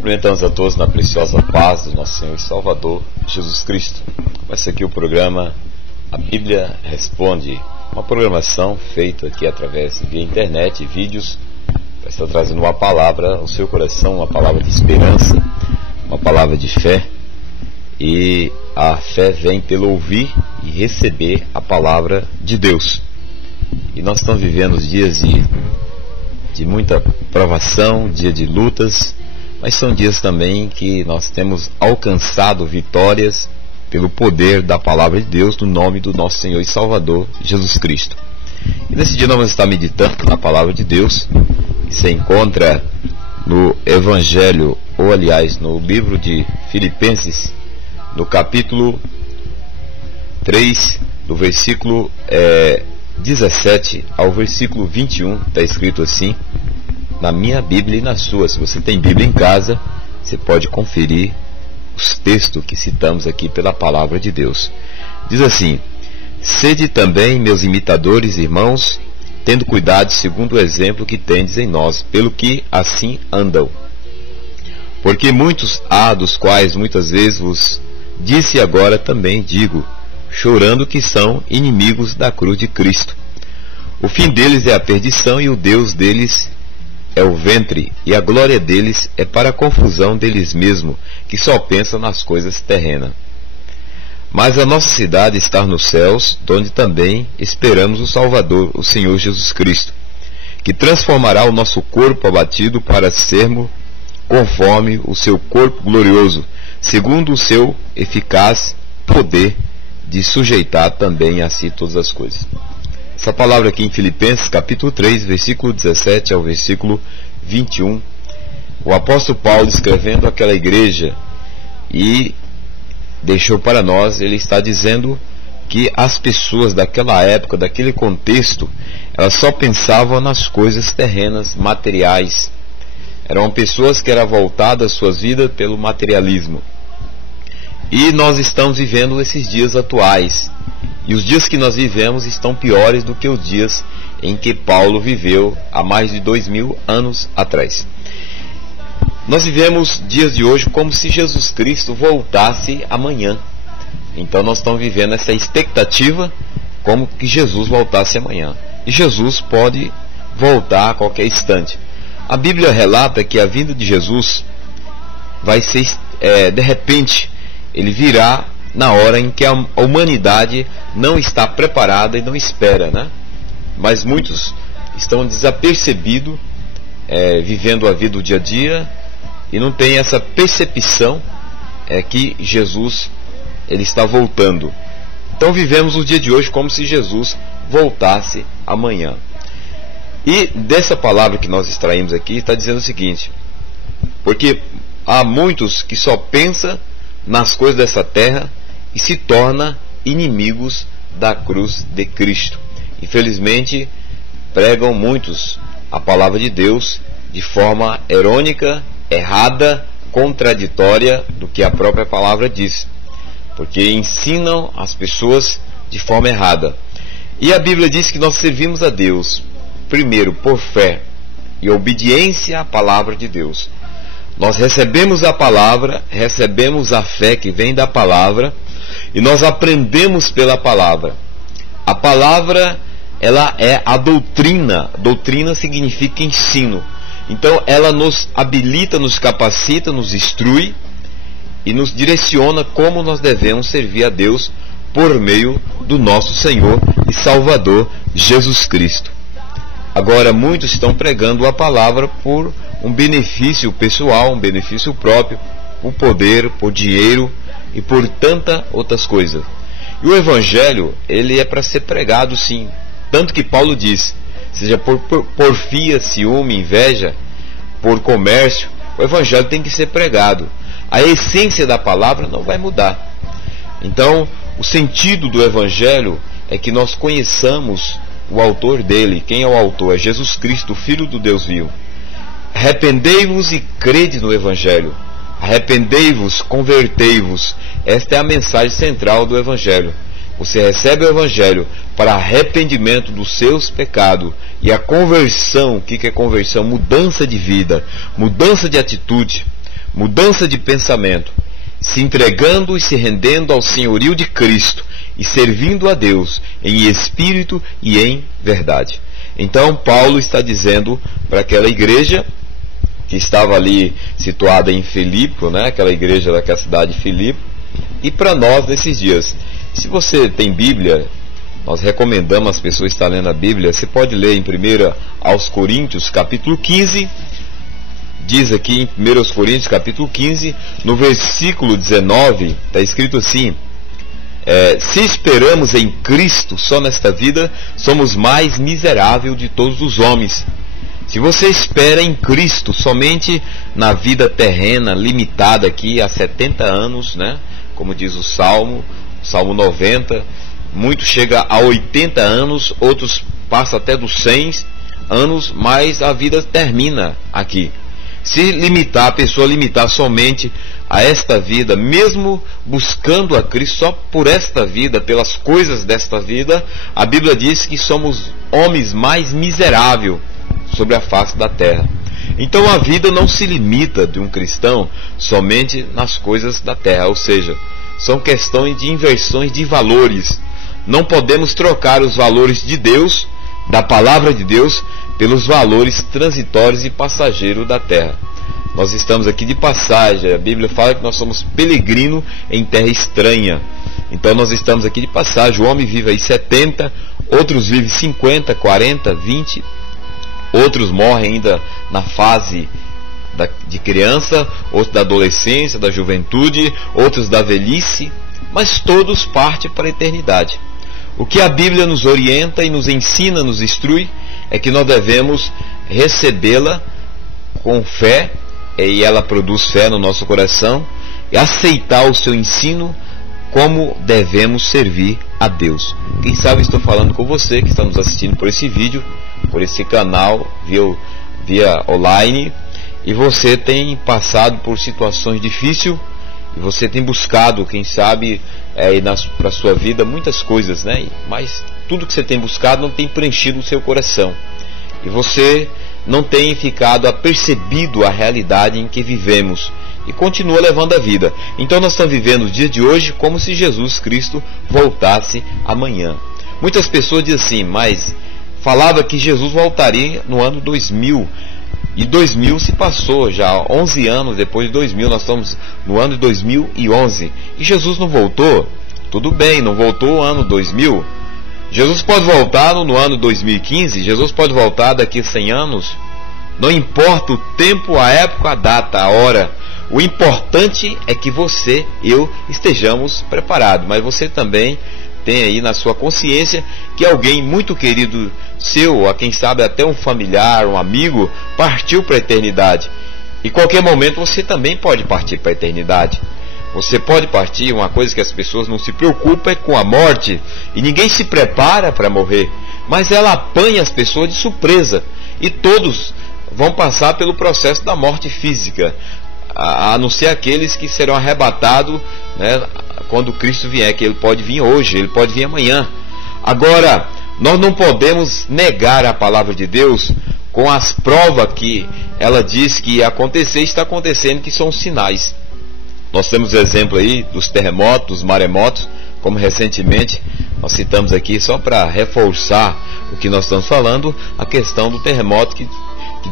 Cumprimentamos a todos na preciosa paz do nosso Senhor e Salvador Jesus Cristo. Começa aqui o programa A Bíblia Responde, uma programação feita aqui através via internet e vídeos para estar trazendo uma palavra ao seu coração, uma palavra de esperança, uma palavra de fé. E a fé vem pelo ouvir e receber a palavra de Deus. E nós estamos vivendo os dias de muita provação, dia de lutas, mas são dias também que nós temos alcançado vitórias pelo poder da palavra de Deus, no nome do nosso Senhor e Salvador Jesus Cristo. E nesse dia nós vamos estar meditando na palavra de Deus, que se encontra no Evangelho, ou aliás, no livro de Filipenses, no capítulo 3, do versículo 17 ao versículo 21, está escrito assim, na minha Bíblia e na sua. Se você tem Bíblia em casa, você pode conferir os textos que citamos aqui pela palavra de Deus. Diz assim: sede também meus imitadores, irmãos, tendo cuidado segundo o exemplo que tendes em nós, pelo que assim andam. Porque muitos há, dos quais muitas vezes vos disse e agora também digo, chorando, que são inimigos da cruz de Cristo. O fim deles é a perdição, e o Deus deles é o ventre, e a glória deles é para a confusão deles mesmos, que só pensam nas coisas terrenas. Mas a nossa cidade está nos céus, donde também esperamos o Salvador, o Senhor Jesus Cristo, que transformará o nosso corpo abatido para sermos conforme o seu corpo glorioso, segundo o seu eficaz poder de sujeitar também a si todas as coisas. Essa palavra aqui em Filipenses, capítulo 3, versículo 17 ao versículo 21, o apóstolo Paulo escrevendo àquela igreja e deixou para nós, ele está dizendo que as pessoas daquela época, daquele contexto, elas só pensavam nas coisas terrenas, materiais. Eram pessoas que eram voltadas suas vidas pelo materialismo. E nós estamos vivendo esses dias atuais. E os dias que nós vivemos estão piores do que os dias em que Paulo viveu há mais de 2000 anos atrás. Nós vivemos dias de hoje como se Jesus Cristo voltasse amanhã. Então nós estamos vivendo essa expectativa como que Jesus voltasse amanhã. E Jesus pode voltar a qualquer instante. A Bíblia relata que a vinda de Jesus vai ser, de repente, ele virá na hora em que a humanidade não está preparada e não espera, né? Mas muitos estão desapercebidos, vivendo a vida do dia a dia, e não tem essa percepção que Jesus ele está voltando. Então vivemos o dia de hoje como se Jesus voltasse amanhã. E dessa palavra que nós extraímos aqui, está dizendo o seguinte: porque há muitos que só pensam nas coisas dessa terra e se torna inimigos da cruz de Cristo. Infelizmente, pregam muitos a palavra de Deus de forma errônica, errada, contraditória do que a própria palavra diz, porque ensinam as pessoas de forma errada. E a Bíblia diz que nós servimos a Deus, primeiro por fé e obediência à palavra de Deus. Nós recebemos a palavra, recebemos a fé que vem da palavra, e nós aprendemos pela palavra. A palavra, ela é a doutrina. Doutrina significa ensino. Então ela nos habilita, nos capacita, nos instrui e nos direciona como nós devemos servir a Deus por meio do nosso Senhor e Salvador Jesus Cristo. Agora muitos estão pregando a palavra por um benefício pessoal, um benefício próprio, por poder, por dinheiro e por tantas outras coisas. E o Evangelho, ele é para ser pregado sim. Tanto que Paulo diz, seja por porfia, ciúme, inveja, por comércio, o Evangelho tem que ser pregado. A essência da palavra não vai mudar. Então, o sentido do Evangelho é que nós conheçamos o autor dele. Quem é o autor? É Jesus Cristo, Filho do Deus vivo. Arrependei-vos e crede no Evangelho. Arrependei-vos, convertei-vos. Esta é a mensagem central do Evangelho. Você recebe o Evangelho para arrependimento dos seus pecados e a conversão. O que é conversão? Mudança de vida, mudança de atitude. mudança de pensamento, se entregando e se rendendo ao senhorio de Cristo e servindo a Deus em espírito e em verdade. Então Paulo está dizendo para aquela igreja que estava ali situada em Filipe, né, aquela igreja daquela cidade de Filipe, e para nós nesses dias. Se você tem Bíblia, nós recomendamos as pessoas estarem lendo a Bíblia. Você pode ler em 1 aos Coríntios, capítulo 15, diz aqui em 1 aos Coríntios, capítulo 15, no versículo 19, está escrito assim: se esperamos em Cristo só nesta vida, somos mais miseráveis de todos os homens. Se você espera em Cristo somente na vida terrena, limitada aqui a 70 anos, né? Como diz o Salmo 90, muitos chegam a 80 anos, outros passam até dos 100 anos, mas a vida termina aqui. Se limitar, a pessoa limitar somente a esta vida, mesmo buscando a Cristo só por esta vida, pelas coisas desta vida, a Bíblia diz que somos homens mais miseráveis sobre a face da terra. Então a vida não se limita de um cristão somente nas coisas da terra, ou seja, são questões de inversões de valores. Não podemos trocar os valores de Deus, da palavra de Deus, pelos valores transitórios e passageiros da terra. Nós estamos aqui de passagem. A Bíblia fala que nós somos peregrinos em terra estranha. Então nós estamos aqui de passagem. O homem vive aí 70, outros vivem 50, 40, 20. Outros morrem ainda na fase de criança, outros da adolescência, da juventude, outros da velhice, mas todos partem para a eternidade. O que a Bíblia nos orienta e nos ensina, nos instrui, é que nós devemos recebê-la com fé, e ela produz fé no nosso coração, e aceitar o seu ensino como devemos servir a Deus. Quem sabe estou falando com você que está nos assistindo por esse vídeo, por esse canal, via online, e você tem passado por situações difíceis, e você tem buscado, quem sabe, para a sua vida muitas coisas, né? Mas tudo que você tem buscado não tem preenchido o seu coração, e você não tem ficado apercebido a realidade em que vivemos, e continua levando a vida. Então nós estamos vivendo o dia de hoje como se Jesus Cristo voltasse amanhã. Muitas pessoas dizem assim, mas falava que Jesus voltaria no ano 2000, e 2000 se passou já 11 anos depois de 2000, nós estamos no ano de 2011, e Jesus não voltou. Tudo bem, não voltou o ano 2000, Jesus pode voltar no ano 2015, Jesus pode voltar daqui a 100 anos, não importa o tempo, a época, a data, a hora. O importante é que você, eu, estejamos preparados. Mas você também tem aí na sua consciência que alguém muito querido seu, ou quem sabe até um familiar, um amigo, partiu para a eternidade. E qualquer momento você também pode partir para a eternidade. Você pode partir. Uma coisa que as pessoas não se preocupam é com a morte, e ninguém se prepara para morrer, mas ela apanha as pessoas de surpresa, e todos vão passar pelo processo da morte física, a não ser aqueles que serão arrebatados, né, quando Cristo vier, que Ele pode vir hoje, Ele pode vir amanhã. Agora, nós não podemos negar a palavra de Deus com as provas que ela diz que ia acontecer, está acontecendo, que são sinais. Nós temos exemplo aí dos terremotos, dos maremotos, como recentemente nós citamos aqui, só para reforçar o que nós estamos falando, a questão do terremoto que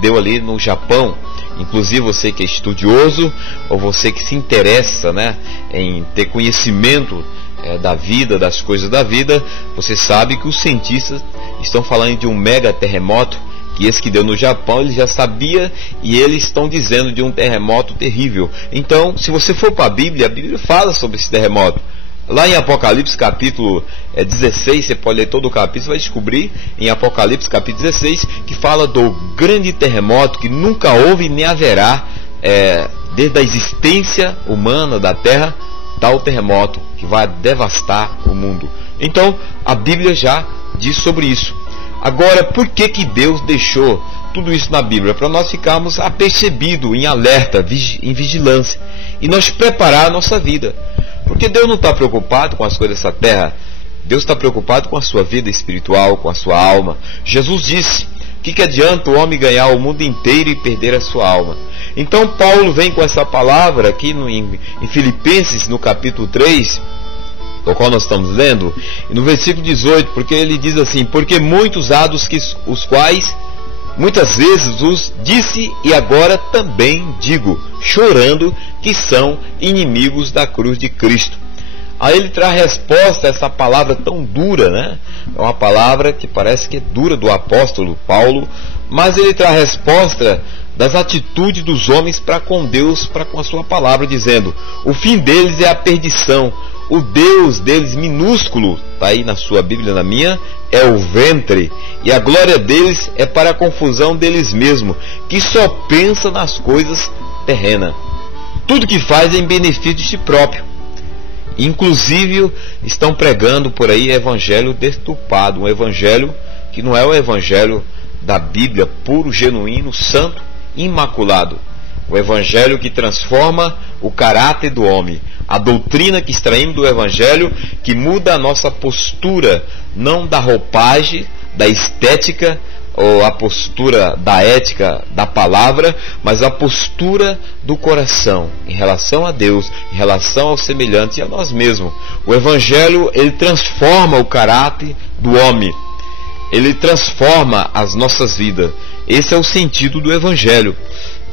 deu ali no Japão. Inclusive você que é estudioso, ou você que se interessa, né, em ter conhecimento da vida, das coisas da vida, você sabe que os cientistas estão falando de um mega terremoto, que esse que deu no Japão, ele já sabia, e eles estão dizendo de um terremoto terrível. Então, se você for para a Bíblia fala sobre esse terremoto. Lá em Apocalipse capítulo 16, você pode ler todo o capítulo, você vai descobrir em Apocalipse capítulo 16, que fala do grande terremoto que nunca houve nem haverá, desde a existência humana da terra, tal terremoto que vai devastar o mundo. Então a Bíblia já diz sobre isso. Agora, por que Deus deixou tudo isso na Bíblia? Para nós ficarmos apercebidos, em alerta, em vigilância, e nós preparar a nossa vida. Porque Deus não está preocupado com as coisas dessa terra. Deus está preocupado com a sua vida espiritual, com a sua alma. Jesus disse: que adianta o homem ganhar o mundo inteiro e perder a sua alma? Então Paulo vem com essa palavra aqui em Filipenses, no capítulo 3, do qual nós estamos lendo, e no versículo 18, porque ele diz assim: porque muitos há os quais muitas vezes os disse e agora também digo, chorando, que são inimigos da cruz de Cristo. Aí ele traz resposta a essa palavra tão dura, né? É uma palavra que parece que é dura do apóstolo Paulo, mas ele traz resposta das atitudes dos homens para com Deus, para com a sua palavra, dizendo: o fim deles é a perdição, o Deus deles minúsculo, está aí na sua Bíblia, na minha, é o ventre, e a glória deles é para a confusão deles mesmos, que só pensa nas coisas terrenas. Tudo que faz é em benefício de si próprio. Inclusive estão pregando por aí evangelho deturpado, um evangelho que não é o evangelho da Bíblia puro, genuíno, santo, imaculado. O evangelho que transforma o caráter do homem. A doutrina que extraímos do evangelho, que muda a nossa postura, não da roupagem, da estética, ou a postura da ética da palavra, mas a postura do coração, em relação a Deus, em relação ao semelhante e a nós mesmos. O evangelho, ele transforma o caráter do homem. Ele transforma as nossas vidas. Esse é o sentido do evangelho.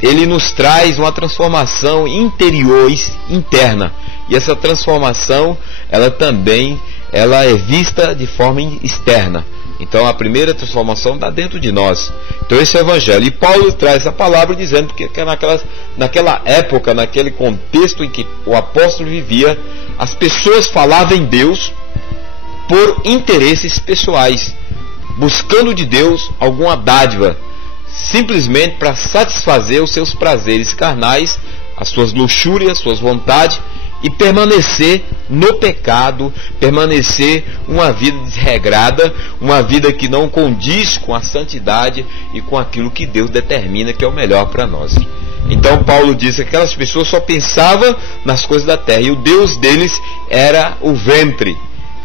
Ele nos traz uma transformação interior, interna. E essa transformação, ela também é vista de forma externa. Então a primeira transformação está dentro de nós. Então esse é o evangelho. E Paulo traz a palavra dizendo que naquela época, naquele contexto em que o apóstolo vivia, as pessoas falavam em Deus por interesses pessoais, buscando de Deus alguma dádiva, simplesmente para satisfazer os seus prazeres carnais, as suas luxúrias, as suas vontades, e permanecer no pecado, permanecer uma vida desregrada, uma vida que não condiz com a santidade e com aquilo que Deus determina que é o melhor para nós. Então Paulo diz que aquelas pessoas só pensavam nas coisas da terra, e o Deus deles era o ventre.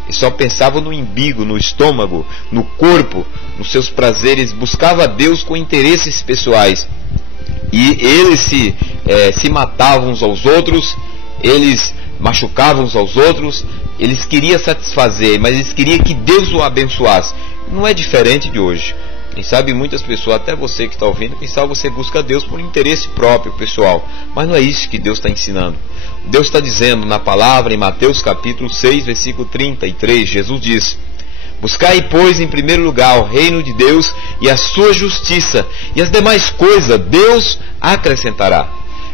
E só pensavam no umbigo, no estômago, no corpo, nos seus prazeres, buscava Deus com interesses pessoais. E eles se matavam uns aos outros, eles machucavam uns aos outros, eles queriam satisfazer, mas eles queriam que Deus o abençoasse. Não é diferente de hoje. Quem sabe muitas pessoas, até você que está ouvindo, quem sabe você busca Deus por interesse próprio, pessoal. Mas não é isso que Deus está ensinando. Deus está dizendo na palavra, em Mateus capítulo 6, versículo 33, Jesus diz: buscai, pois, em primeiro lugar o reino de Deus e a sua justiça, e as demais coisas Deus acrescentará.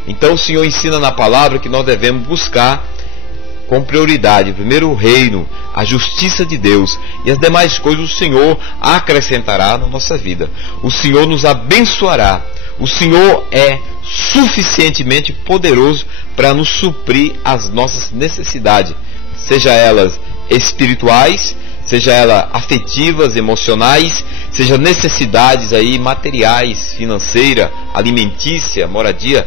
Então o Senhor ensina na palavra que nós devemos buscar com prioridade, primeiro o reino, a justiça de Deus, e as demais coisas o Senhor acrescentará na nossa vida. O Senhor nos abençoará. O Senhor é suficientemente poderoso para nos suprir as nossas necessidades, seja elas espirituais, seja elas afetivas, emocionais, seja necessidades aí materiais, financeira, alimentícia, moradia.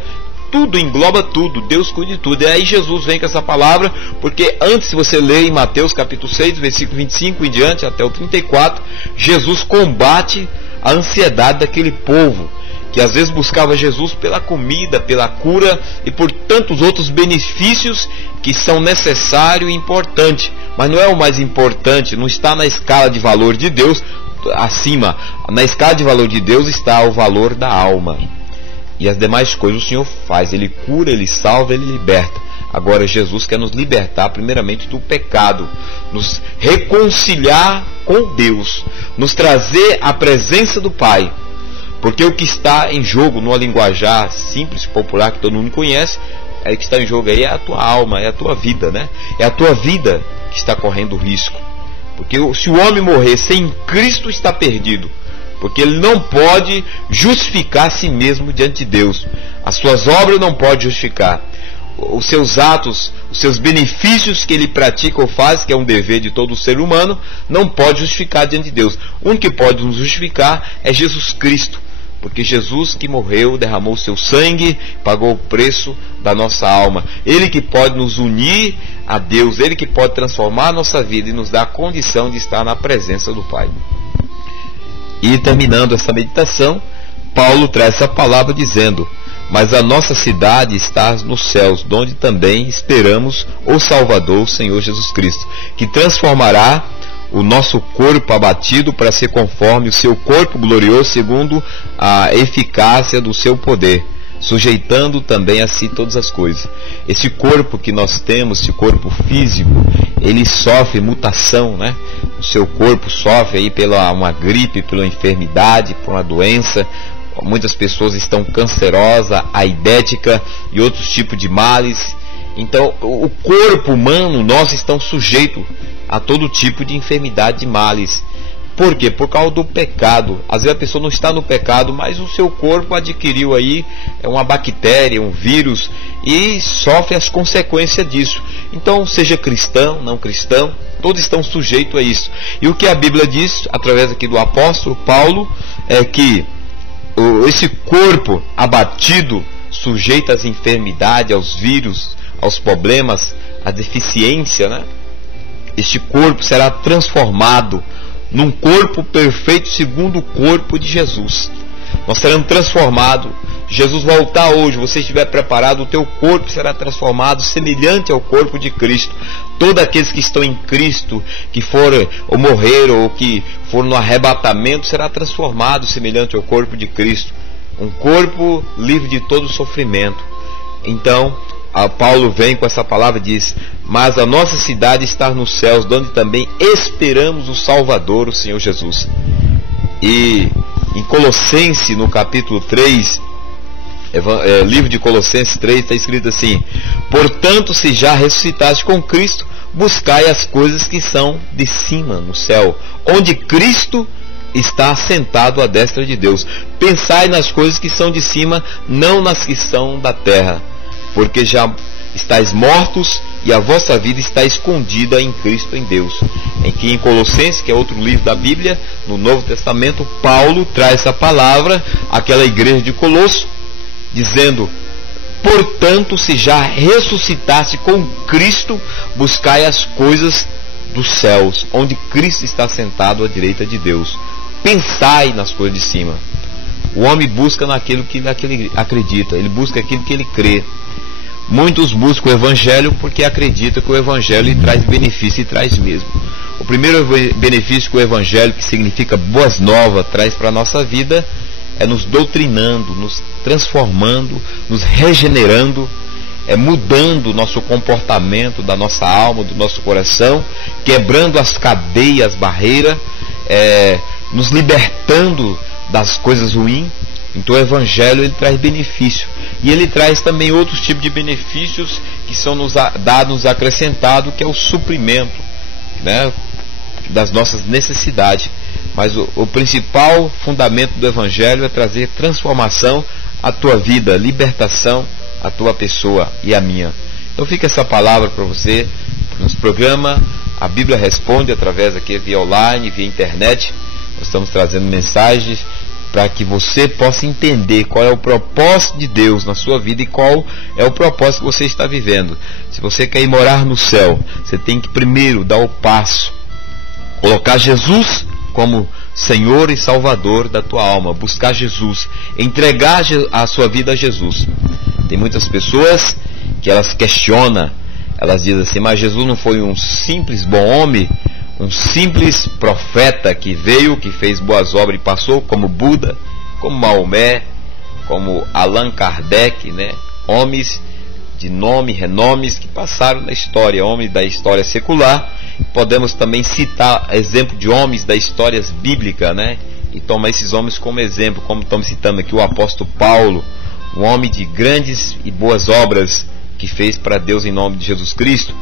Tudo, engloba tudo, Deus cuida de tudo. E aí Jesus vem com essa palavra, porque antes, se você ler em Mateus capítulo 6, versículo 25 em diante, até o 34, Jesus combate a ansiedade daquele povo, que às vezes buscava Jesus pela comida, pela cura e por tantos outros benefícios que são necessários e importantes. Mas não é o mais importante, não está na escala de valor de Deus acima. Na escala de valor de Deus está o valor da alma. E as demais coisas o Senhor faz. Ele cura, Ele salva, Ele liberta. Agora Jesus quer nos libertar primeiramente do pecado, nos reconciliar com Deus, nos trazer à presença do Pai. Porque o que está em jogo, numa linguajar simples, popular, que todo mundo conhece, o que está em jogo aí é a tua alma, é a tua vida, né? É a tua vida que está correndo risco. Porque se o homem morrer sem Cristo, está perdido. Porque ele não pode justificar a si mesmo diante de Deus. As suas obras não pode justificar. Os seus atos, os seus benefícios que ele pratica ou faz, que é um dever de todo ser humano, não pode justificar diante de Deus. O único que pode nos justificar é Jesus Cristo. Porque Jesus que morreu, derramou o seu sangue, pagou o preço da nossa alma. Ele que pode nos unir a Deus, Ele que pode transformar a nossa vida e nos dar a condição de estar na presença do Pai. E terminando essa meditação, Paulo traz essa palavra dizendo: mas a nossa cidade está nos céus, donde também esperamos o Salvador, o Senhor Jesus Cristo, que transformará o nosso corpo abatido para ser conforme o seu corpo glorioso, segundo a eficácia do seu poder, sujeitando também a si todas as coisas. Esse corpo que nós temos, esse corpo físico, ele sofre mutação, né? O seu corpo sofre aí pela uma gripe, pela enfermidade, por uma doença. Muitas pessoas estão cancerosas, aidética e outros tipos de males. Então, o corpo humano nosso está sujeito a todo tipo de enfermidade, de males. Por quê? Por causa do pecado. Às vezes a pessoa não está no pecado, mas o seu corpo adquiriu aí uma bactéria, um vírus, e sofre as consequências disso. Então, seja cristão, não cristão, todos estão sujeitos a isso. E o que a Bíblia diz, através aqui do apóstolo Paulo, é que esse corpo abatido, sujeito às enfermidades, aos vírus, aos problemas, à deficiência, né? Este corpo será transformado num corpo perfeito segundo o corpo de Jesus. Nós seremos transformados. Jesus voltar hoje, você estiver preparado, o teu corpo será transformado semelhante ao corpo de Cristo. Todos aqueles que estão em Cristo, que foram ou morreram ou que foram no arrebatamento, será transformado semelhante ao corpo de Cristo. Um corpo livre de todo sofrimento. Então, Paulo vem com essa palavra e diz: mas a nossa cidade está nos céus, onde também esperamos o Salvador, o Senhor Jesus. E em Colossenses, no capítulo 3, livro de Colossenses 3, está escrito assim: portanto, se já ressuscitaste com Cristo, buscai as coisas que são de cima, no céu, onde Cristo está assentado à destra de Deus. Pensai nas coisas que são de cima, não nas que são da terra, porque já estáis mortos e a vossa vida está escondida em Cristo, em Deus. Em Colossenses, que é outro livro da Bíblia, no Novo Testamento, Paulo traz essa palavra àquela igreja de Colosso, dizendo: portanto, se já ressuscitaste com Cristo, buscai as coisas dos céus, onde Cristo está sentado à direita de Deus. Pensai nas coisas de cima. O homem busca naquilo que ele acredita, ele busca aquilo que ele crê. Muitos buscam o Evangelho porque acreditam que o Evangelho lhe traz benefício, e traz mesmo. O primeiro benefício que o Evangelho, que significa boas novas, traz para a nossa vida é nos doutrinando, nos transformando, nos regenerando, mudando o nosso comportamento, da nossa alma, do nosso coração, quebrando as cadeias, as barreiras, nos libertando das coisas ruins. Então o Evangelho, ele traz benefício, e ele traz também outros tipos de benefícios que são nos dados, acrescentados, que é o suprimento, né, das nossas necessidades. Mas o principal fundamento do Evangelho é trazer transformação à tua vida, libertação à tua pessoa e à minha. Então fica essa palavra para você. Nos programa A Bíblia Responde, através aqui via online, via internet. Nós estamos trazendo mensagens para que você possa entender qual é o propósito de Deus na sua vida e qual é o propósito que você está vivendo. Se você quer ir morar no céu, você tem que primeiro dar o passo, colocar Jesus como Senhor e Salvador da tua alma, buscar Jesus, entregar a sua vida a Jesus. Tem muitas pessoas que elas questionam, elas dizem assim: mas Jesus não foi um simples bom homem, um simples profeta que veio, que fez boas obras e passou, como Buda, como Maomé, como Allan Kardec, né? Homens de nome, renomes que passaram na história, homens da história secular. Podemos também citar exemplo de homens da história bíblica, né? E tomar esses homens como exemplo, como estamos citando aqui o apóstolo Paulo, um homem de grandes e boas obras que fez para Deus em nome de Jesus Cristo,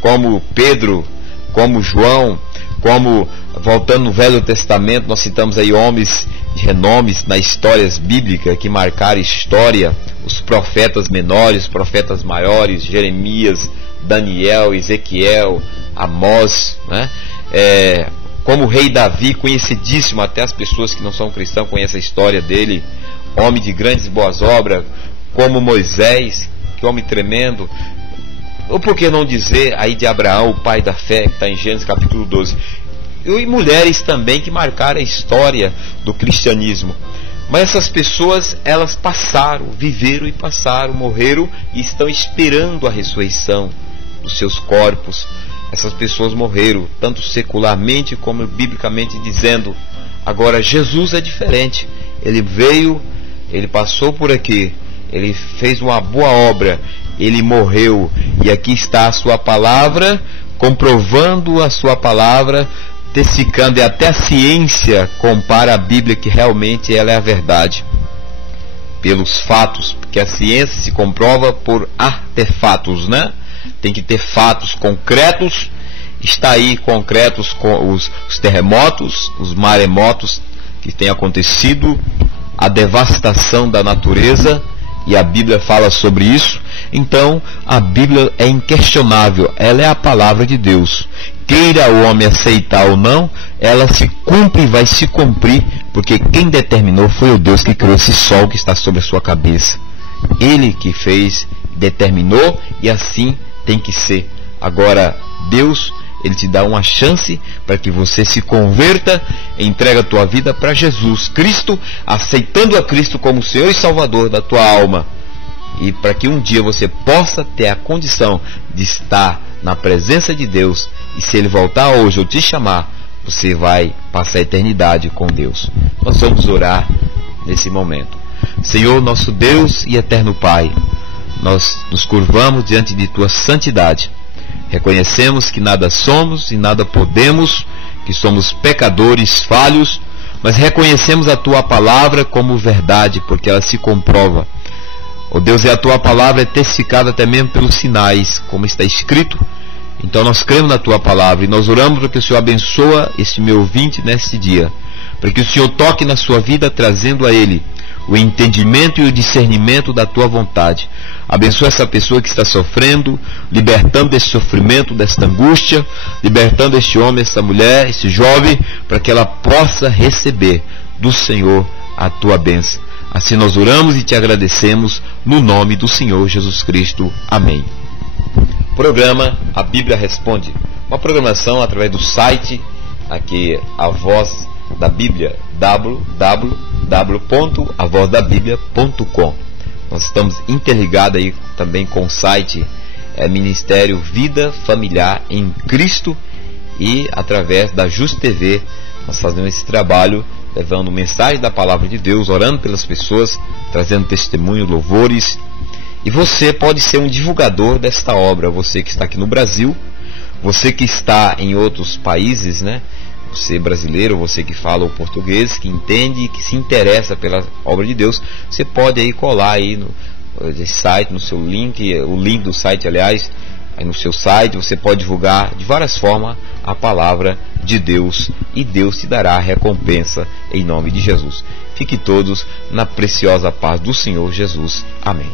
como Pedro, como João, como, voltando no Velho Testamento, nós citamos aí homens de renomes na história bíblica que marcaram história, os profetas menores, os profetas maiores, Jeremias, Daniel, Ezequiel, Amós, né? Como o rei Davi, conhecidíssimo, até as pessoas que não são cristãos conhecem a história dele, homem de grandes e boas obras, como Moisés, que homem tremendo. Ou por que não dizer aí de Abraão, o pai da fé, que está em Gênesis capítulo 12. E mulheres também que marcaram a história do cristianismo. Mas essas pessoas, elas passaram, viveram e passaram, morreram e estão esperando a ressurreição dos seus corpos. Essas pessoas morreram, tanto secularmente como biblicamente dizendo. Agora, Jesus é diferente. Ele veio, ele passou por aqui, ele fez uma boa obra, ele morreu, e aqui está a sua palavra, comprovando a sua palavra, testificando, e até a ciência compara a Bíblia que realmente ela é a verdade, pelos fatos, porque a ciência se comprova por artefatos, né? Tem que ter fatos concretos. Está aí concretos com os terremotos, os maremotos que têm acontecido, a devastação da natureza, e a Bíblia fala sobre isso. Então a Bíblia é inquestionável, ela é a palavra de Deus. Queira o homem aceitar ou não, ela se cumpre e vai se cumprir, porque quem determinou foi o Deus que criou esse sol que está sobre a sua cabeça. Ele que fez, determinou, e assim tem que ser. Agora Deus, ele te dá uma chance para que você se converta, entrega a tua vida para Jesus Cristo, aceitando a Cristo como Senhor e Salvador da tua alma, e para que um dia você possa ter a condição de estar na presença de Deus, e se Ele voltar hoje ou te chamar, você vai passar a eternidade com Deus. Nós vamos orar nesse momento. Senhor, nosso Deus e eterno Pai, nós nos curvamos diante de tua santidade. Reconhecemos que nada somos e nada podemos, que somos pecadores falhos, mas reconhecemos a tua palavra como verdade, porque ela se comprova. Ó Deus, e a tua palavra é testificada até mesmo pelos sinais, como está escrito. Então nós cremos na tua palavra e nós oramos para que o Senhor abençoe esse meu ouvinte neste dia, para que o Senhor toque na sua vida, trazendo a ele o entendimento e o discernimento da tua vontade. Abençoa essa pessoa que está sofrendo, libertando desse sofrimento, desta angústia, libertando este homem, esta mulher, este jovem, para que ela possa receber do Senhor a tua bênção. Assim nós oramos e te agradecemos no nome do Senhor Jesus Cristo. Amém. Programa A Bíblia Responde, uma programação através do site aqui, A Voz da Bíblia, www.avozdabiblia.com. Nós estamos interligados aí também com o site Ministério Vida Familiar em Cristo, e através da Just TV nós fazemos esse trabalho, levando mensagem da palavra de Deus, orando pelas pessoas, trazendo testemunho, louvores. E você pode ser um divulgador desta obra, você que está aqui no Brasil, você que está em outros países, né? Você brasileiro, você que fala o português, que entende, que se interessa pela obra de Deus, você pode aí colar aí no site, no seu link, o link do site, aliás, aí no seu site, você pode divulgar de várias formas a palavra de Deus, e Deus te dará a recompensa em nome de Jesus. Fique todos na preciosa paz do Senhor Jesus. Amém.